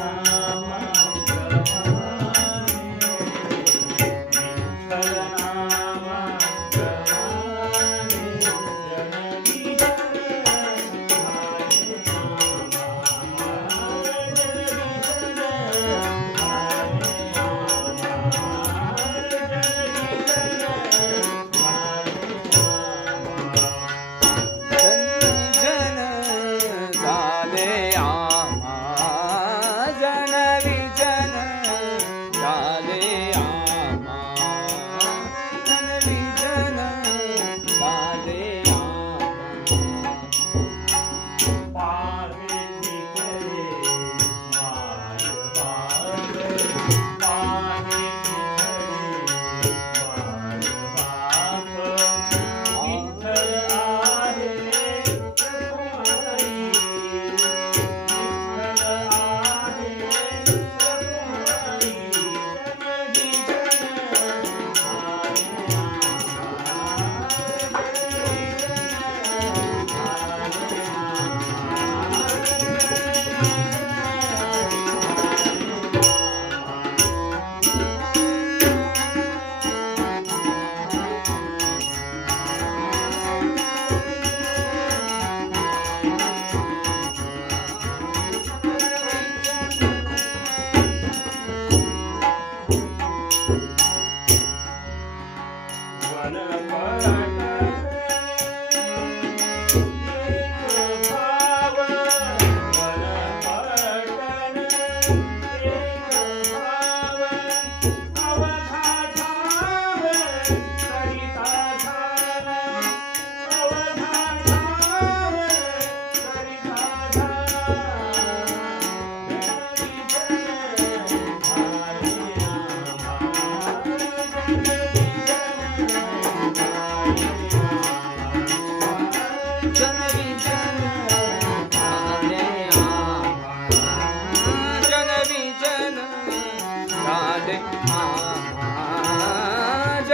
Krishna.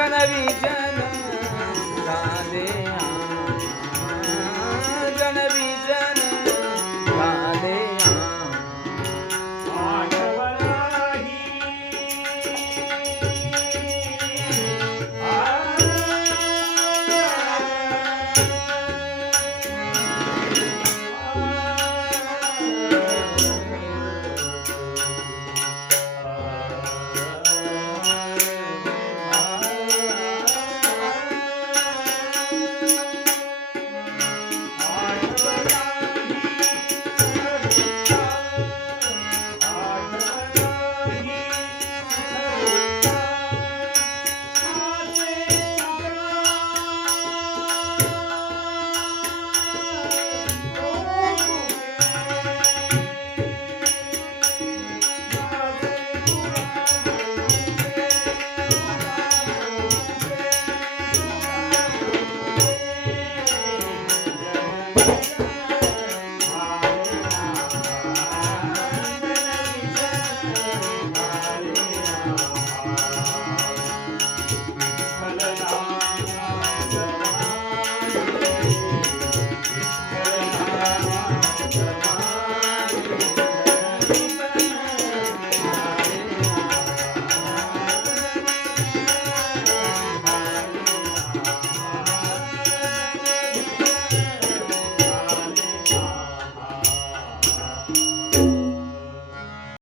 கனவி Jan Yeah.